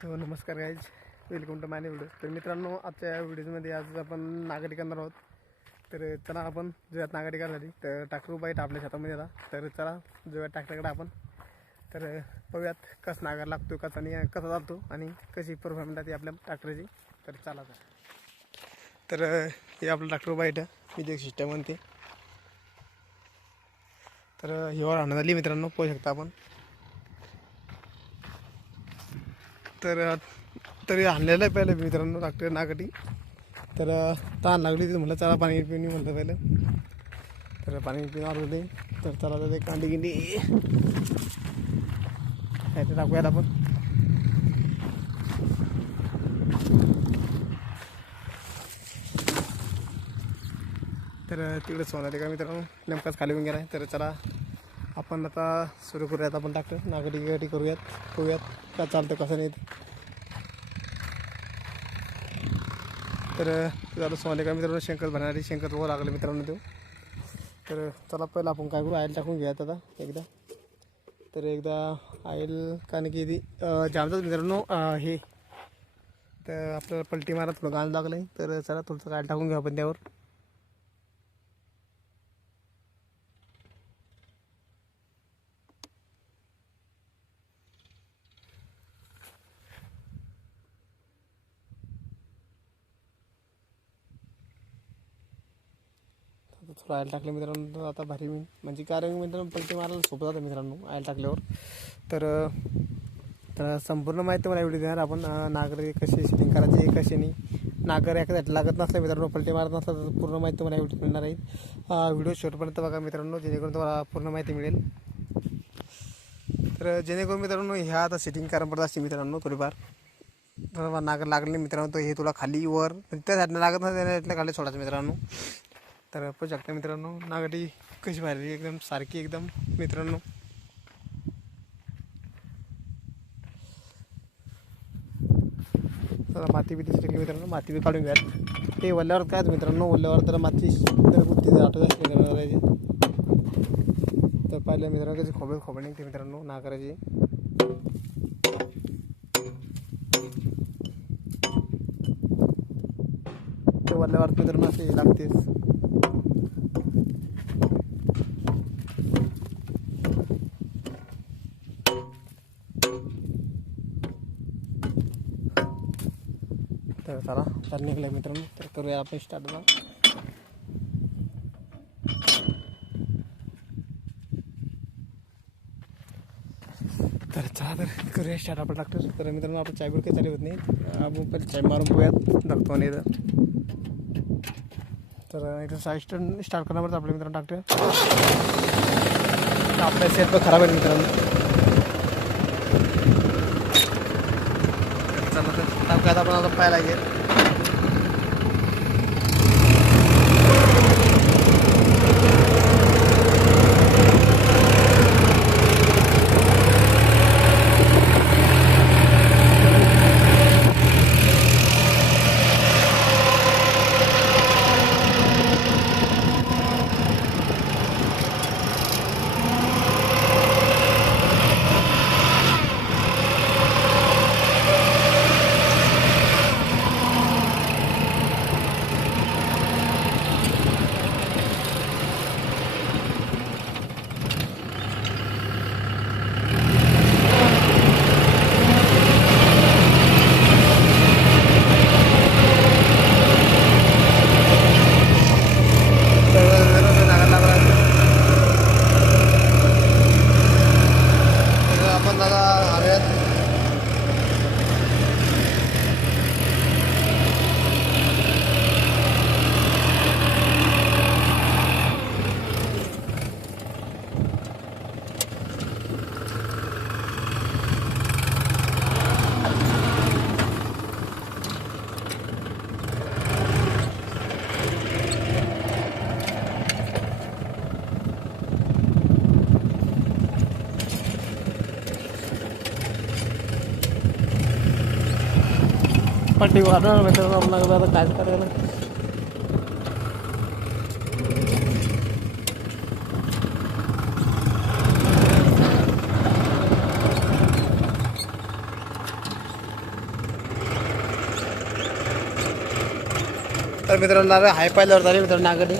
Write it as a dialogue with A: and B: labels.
A: तो नमस्कार guys welcome to my video तर मित्रांनो आजच्या व्हिडिओमध्ये आज आपण नागरिक करणार आहोत. तर चला आपण जुयात नागरिक झाली तर टाकरू बाईट आपल्या शेतामध्ये आता. तर चला जुयात टाकल्याकडे आपण. तर पाहूयात कसं नागर लागतो कसा आणि कसा चालतो आणि कशी परफॉर्मन्स राहते आपल्या ट्रॅक्टरची तर चला तर तर हे आपलं ट्रॅक्टर बाईट मी ते सिस्टम म्हणते. तर हिवाळ आणण्यात आली मित्रांनो. पाहू शकता आपण. तर तरी आणलेलं आहे पहिलं मित्रांनो डॉक्टर नागटी तर तहान लागली तर म्हटलं चला पाणी पिऊन म्हटलं पहिलं. तर पाणी पिऊन आलो होते तर चला तर ते कांडी गिंडी. काय ते टाकूयात आपण. तर तिकडे सोनाली का मित्रांनो नेमकाच खाली येऊन गेला आहे तर चला आपण आता सुरू करूयात आपण टाकतो नागटी करूयात पोहूयात का चालतं कसं नाही तर झालं सोनाली का मित्रांनो शंकर भरणारी शंकर वर लागलं मित्रांनो तो तर चला पहिला आपण काय करू आईल टाकून घेऊयात आता एकदा. तर एकदा आईल कारण की ती मित्रांनो हे. तर आपल्याला पलटी मारा थोडं गाणं लागलं आहे तर चला थोडंसं आईल टाकून घ्या आपण त्यावर. थोडं आयल टाकलं मित्रांनो तर आता भारी होईल म्हणजे कारण मित्रांनो पलटी मारायला सोपं जातं मित्रांनो आयल टाकल्यावर. तर तर संपूर्ण माहिती मला एवढी देणार. आपण नागरी कशी सेटिंग करायची कशी नाही. नागर एखाद्या लागत नसल्या मित्रांनो पलटी मारत नसलं तर पूर्ण माहिती तुम्हाला एवढी मिळणार आहे. व्हिडिओ शेवटपर्यंत बघा मित्रांनो जेणेकरून तुम्हाला पूर्ण माहिती मिळेल. तर जेणेकरून मित्रांनो ह्या आता सेटिंग करायला पडत असते मित्रांनो थोडीफार. तर नागर लागले मित्रांनो तर हे तुला खाली वर त्या साईडनं लागत नसतं त्यातल्या खाली सोडायचं मित्रांनो. तर पाहू शकता मित्रांनो. नागाटी कशी भारी एकदम सारखी एकदम मित्रांनो. तर माती बिती की मित्रांनो. माती बी काढून घ्या ते वल्ल्यावर कायच मित्रांनो? वल्ल्यावर तर माती तर बुद्धी आठवत असते करायची तर पाहिलं मित्रांनो कशी खोबे खोबे निघते मित्रांनो नागराची. ते वल्ल्यावर मित्रांनो असे लागतेच. तर चला तर निघलं मित्रांनो. तर करूया आपण स्टार्ट बघा. तर चला तर करूया स्टार्ट आपण टाकतो तर मित्रांनो आपण चाय बिड काही चालू होत नाही. आपण पहिले चाय मारून पोयात दाखतो आणि इथं तर इथं साईड स्टार्ट स्टार्ट करण्यापर्यंत आपल्या मित्रांनो टाकतो आपल्या सेट पण खराब आहे मित्रांनो. चला तर टाकूयात आपण आता पाहायला लागेल पट्टी वाढणार भेटायला लागलं आता काय करायला? तर मित्रांना हाय पाहिल्यावर झाली मित्रांनो नागरी.